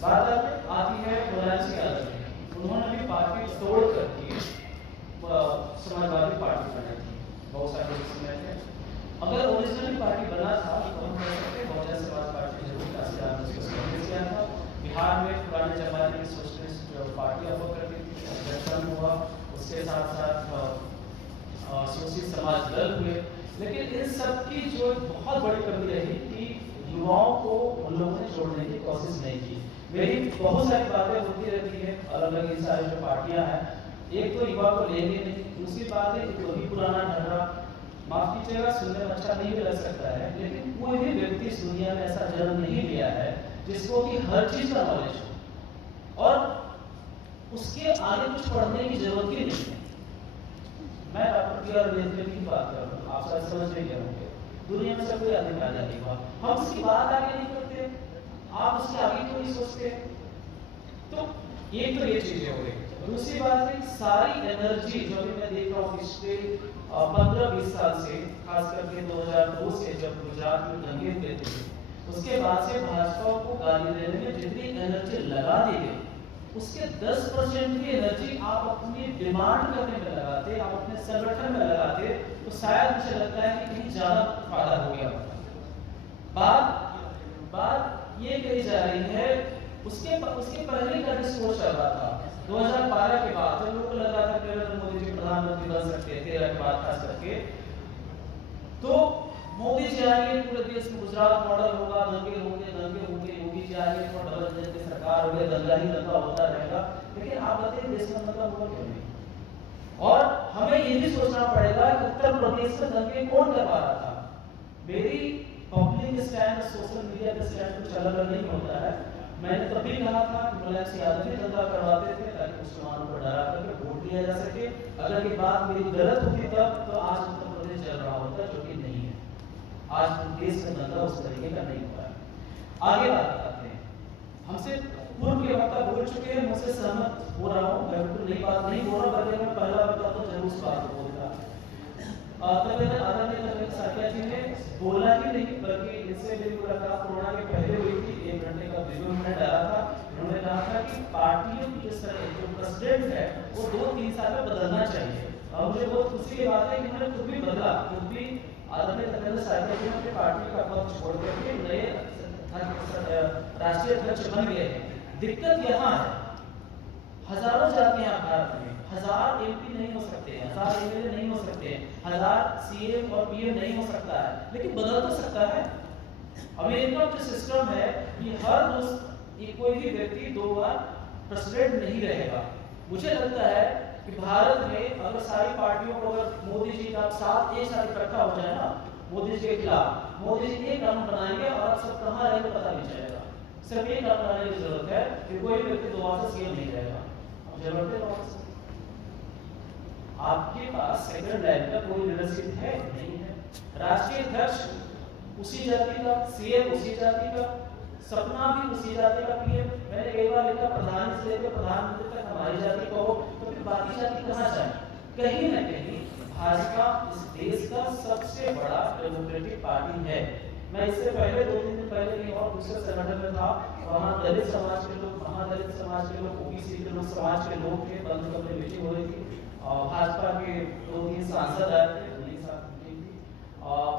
बात आती है मुलायम सिंह यादव की। उन्होंने भी पार्टी तोड़ करके समाजवादी पार्टी बनाई थी, बहुत सारे समय थे। अगर ओरिजिनल पार्टी बना था तो हम कह सकते हैं बहुजन समाज पार्टी जरूर किया था। बिहार में पुराने जमाने की सोशलिस्ट पार्टियां हुआ करती थी, गठबंधन हुआ, उसके साथ साथ सोशलिस्ट समाज दल हुए। लेकिन इन सब की जो बहुत बड़ी कमी रही कि युवाओं को उन लोगों ने जोड़ने की कोशिश नहीं की। मेरी बहुत सारी बातें होती रहती है अलग अलग इन सारी जो पार्टियां हैं, एक तो युवा को लेंगे नहीं, दूसरी बात है कि वही पुराना ढर्रा, माफ कीजिएगा सुनने में अच्छा नहीं भी लग सकता है, लेकिन कोई भी व्यक्ति इस दुनिया में ऐसा जन्म नहीं लिया है जिसको कि हर चीज का नॉलेज हो और उसके आगे कुछ पढ़ने की जरूरत ही नहीं है। मैं डॉक्टर पी आर अम्बेडकर की बात कर रहा हूँ, आप शायद समझ नहीं गए होंगे, दुनिया में सब कोई आदमी पैदा नहीं हुआ, हम उसकी बात आगे नहीं करते, आप उसके आगे क्यों नहीं सोचते? तो एक तो ये चीजें हो गई। दूसरी बात है सारी एनर्जी जो भी मैं देख रहा हूँ पिछले 15-20 साल से, खास करके 2002 से जब गुजरात में दंगे हुए थे, उसके बाद से भाजपा को गाली देने में जितनी एनर्जी लगा दी गई, उसके 10% की एनर्जी आप अपनी डिमांड करने में लगाते, आप अपने संगठन में लगाते, तो शायद मुझे लगता है कि कहीं ज्यादा फायदा हो गया। बात ये कही जा रही है उसके पहले का डिस्कोर्स चल रहा था 2012 के बाद, जब लोगों को लग रहा था कि नरेंद्र मोदी जी प्रधानमंत्री बन सकते हैं 13 के बाद खास करके, तो मोदी जी आएंगे पूरे देश में गुजरात मॉडल होगा, दंगे होंगे, योगी जी आएंगे तो डबल इंजन की सरकार होगी, दंगा ही दंगा होता रहेगा। लेकिन आप बताइए देश का मतलब हुआ क्यों नहीं? और हमें ये भी सोचना पड़ेगा कि उत्तर प्रदेश में दंगे कौन करवा रहा था। मेरी पब्लिक स्टैंड सोशल मीडिया का स्टैंड कुछ अलग नहीं होता है। मैंने तभी कहा था कि मुलायम सिंह यादव भी दंगा करवाते थे ताकि मुसलमानों को डरा करके वोट दिया जा सके। अगर ये बात मेरी गलत होती तब तो आज उत्तर प्रदेश चल रहा होता, जो कि नहीं है। आज देश में दंगा उस तरीके का नहीं हुआ है। आगे बात करते हैं, हमसे पूर्व के वक्ता बोल चुके हैं, मुझसे सहमत हो रहा हूँ, मैं बिल्कुल नई बात नहीं बोल रहा, बल्कि मैं पहला वक्ता तो जरूर उस बात को बोलता। आदरणीय साथिया जी ने बोला ही नहीं, बल्कि इससे मेरी मुलाकात कोरोना के पहले हुई थी, 1 घंटे का वीडियो मैंने डाला था। उन्होंने कहा था कि पार्टियों की जिस तरह जो प्रेसिडेंट है वो 2-3 साल में बदलना चाहिए, और मुझे बहुत खुशी की बात है कि उन्होंने खुद भी बदला, खुद भी आदरणीय साथिया जी ने पार्टी का पद छोड़ करके नए राष्ट्रीय अध्यक्ष बन गए हैं। दिक्कत यहाँ है, हजारों जातियां भारत में, 1000 एमपी नहीं हो सकते, 1000 एमएलए नहीं हो सकते, 1000 सीएम और पीएम नहीं हो सकता है, लेकिन बदल तो सकता है। अमेरिका का जो सिस्टम है कि कोई भी व्यक्ति 2 बार प्रेसिडेंट नहीं रहेगा। मुझे लगता है कि भारत में अगर सारी पार्टियों को, अगर मोदी जी का साथ एक साथ इकट्ठा हो जाए ना, मोदी जी के खिलाफ, मोदी जी एक कानून बनाएंगे और आप सब कहाँ रहेंगे पता नहीं चलेगा। सिर्फ एक कानून बनाने की जरूरत है कि कोई व्यक्ति 2 बार से सीएम नहीं रहेगा। जरूरत है आपके पास सेकंड लाइन का कोई लीडरशिप है नहीं है। राष्ट्रीय अध्यक्ष उसी जाति का, सीएम उसी जाति का, सपना भी उसी जाति का, पीएम मैंने कई बार लिखा प्रधान से लेकर प्रधानमंत्री तक हमारी जाति का हो, तो फिर बाकी जाति कहाँ जाए? कहीं ना कहीं भाजपा इस देश का सबसे बड़ा डेमोक्रेटिक पार्टी है। मैं इससे पहले 2-3 दिन पहले कहीं और दूसरे संगठन में था, वहाँ दलित समाज के लोग, महादलित समाज के लोग, ओबीसी के लोग, समाज के लोग थे, बंद कमरे मीटिंग हो रही थी, और भाजपा के 2-3 सांसद आए थे, उन्हीं साथ मीटिंग थी।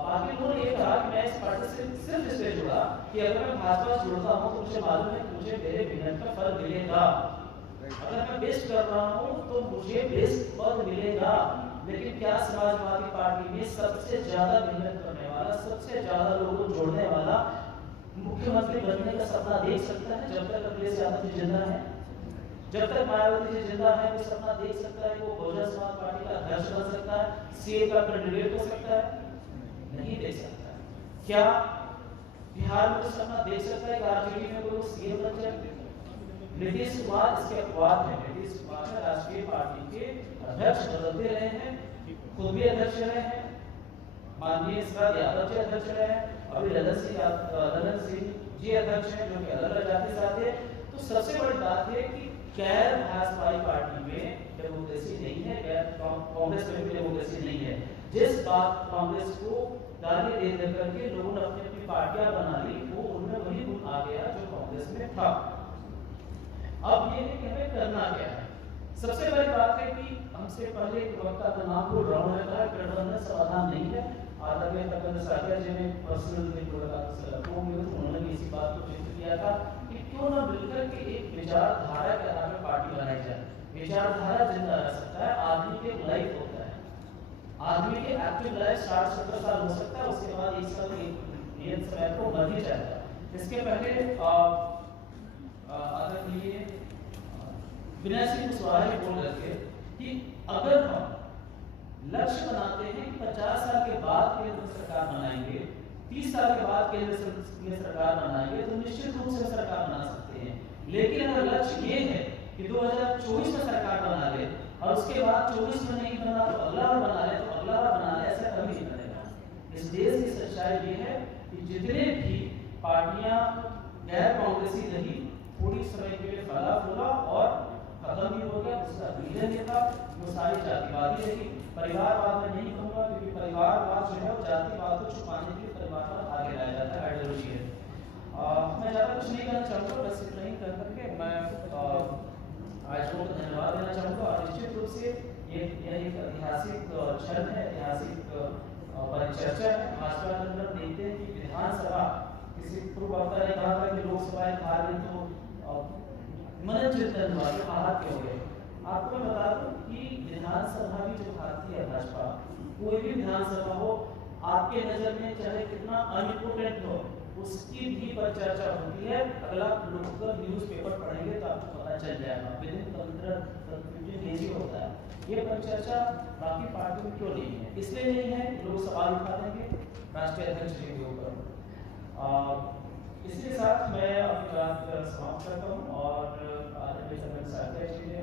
बाकी लोगों ने ये कहा कि मैं इस पार्टी से सिर्फ इसलिए जुड़ा कि अगर मैं भाजपा से जुड़ता हूँ तो मुझे मालूम है कि मुझे मेरे मेहनत का फल मिलेगा, अगर मैं बेस्ट कर रहा हूँ तो मुझे बेस्ट पद मिलेगा। लेकिन क्या समाजवादी पार्टी में सबसे ज्यादा मेहनत करने वाला, सबसे ज्यादा लोगों को जोड़ने वाला मुख्यमंत्री बनने का सपना देख सकता है? जब तक अखिलेश यादव जी जिंदा है, जब तक मायावती जी जिंदा है, वो सपना देख सकता है वो बहुजन समाज पार्टी का अध्यक्ष बन सकता है, सीएम का कैंडिडेट हो सकता है? नहीं देख सकता। क्या बिहार में सपना देख सकता है कि आरजेडी में कोई सीएम बन जाए? नीतीश कुमार इसके अपवाद है। नीतीश कुमार राष्ट्रीय पार्टी के अध्यक्ष बदलते रहे हैं, खुद भी अध्यक्ष रहे हैं, माननीय इसराज यादव जी अध्यक्ष रहे हैं, अभी ललन सिंह जी अध्यक्ष हैं, जो कि अलग जाति से आते हैं। तो सबसे बड़ी बात है कि गैर भाजपाई पार्टी में डेमोक्रेसी नहीं है, गैर कांग्रेस में भी डेमोक्रेसी नहीं है। जिस बात कांग्रेस को गाली दे करके लोगों ने अपनी अपनी पार्टियां बना ली, वो उनमें वही गुण आ गया जो कांग्रेस में था। अब ये है कि हमें करना क्या है। सबसे बड़ी बात है कि हमसे पहले एक वक्ता का नाम भूल रहा हूँ, मैंने कहा गठबंधन समाधान नहीं है। आदरणीय तपेंद्र साथिया जी ने पर्सनल मुलाकात से रखो हुए तो उन्होंने भी इसी बात को जिक्र किया था कि क्यों ना मिलकर के एक विचारधारा के आधार पर पार्टी बनाई जाए। विचारधारा जिंदा रह सकता है, आदमी के लाइफ होता है, आदमी के एक्टिव लाइफ 60-70 साल हो सकता है, उसके बाद एक साल नियत समय को बढ़ ही जाएगा। इसके पहले आदरणीय विनय सिंह कुशवाहा जी बोल रहे थे कि अगर हम लक्ष्य बनाते हैं कि 50 साल के बाद केंद्र सरकार बनाएंगे, 30 साल के बाद केंद्र में सरकार बनाएंगे, तो निश्चित रूप से सरकार बना सकते हैं। लेकिन अगर लक्ष्य ये है कि 2024 में सरकार बना ले और उसके बाद 24 में नहीं बना तो अगला बार बना ले, तो अगला बार बना ले, ऐसा कभी नहीं बनेगा। इस देश की सच्चाई ये है कि जितने भी पार्टियां गैर कांग्रेसी रही, थोड़ी समय के लिए फला फूला और खत्म भी हो गया। उसका रीजन ये था वो सारी जातिवादी रही। परिवारवाद में नहीं कहूँगा क्योंकि परिवारवाद जो है वो जातिवाद को छुपाने के लिए परिवारवाद आगे लाया जाता है, आइडियोलॉजी है। मैं ज़्यादा कुछ नहीं कहना चाहूँगा, बस इतना ही कर करके मैं आज को धन्यवाद देना चाहूँगा। और निश्चित रूप से यह एक ऐतिहासिक क्षण है, ऐतिहासिक परिचर्चा है। भाजपा के अंदर देखते हैं कि विधानसभा, किसी पूर्व वक्ता ने कहा था कि लोकसभा हार गई तो मन चिंतन हुआ कि हार क्यों गए। आपको मैं बता दूं कि विधानसभा भी जो हारती है भाजपा, कोई भी विधानसभा हो, आपके नजर में चाहे कितना अनइम्पोर्टेंट हो, उसकी भी परिचर्चा होती है। अगर आप लोकल न्यूज़पेपर पढ़ेंगे तो आपको पता चल जाएगा, विद इन 15 डेज होता है। ये परिचर्चा बाकी पार्टियों में क्यों नहीं है? इसलिए नहीं है, लोग सवाल उठा देंगे राष्ट्रीय अध्यक्ष जी के ऊपर। इसके साथ मैं अपनी बात समाप्त करता हूँ और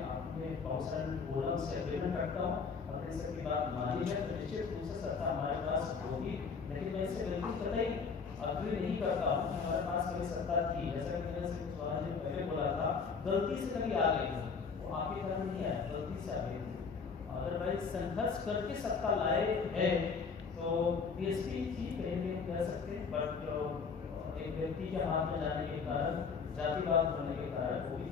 आपने बहुत सारे फोरम से एग्रीमेंट रखता हूँ, अपने सबकी बात मानी है तो निश्चित रूप से सत्ता हमारे पास होगी। लेकिन मैं इससे बिल्कुल कतई अग्री नहीं करता हूँ कि हमारे पास कभी सत्ता थी। जैसा कि मैंने सवाल ने पहले बोला था, गलती से कभी आ गई वो आपके घर नहीं आया, गलती से आ गई थी। अदरवाइज संघर्ष करके सत्ता लाए है तो बीएसपी ठीक है ये कह सकते हैं, बट एक व्यक्ति के हाथ में जाने के कारण, जातिवाद होने के कारण वो भी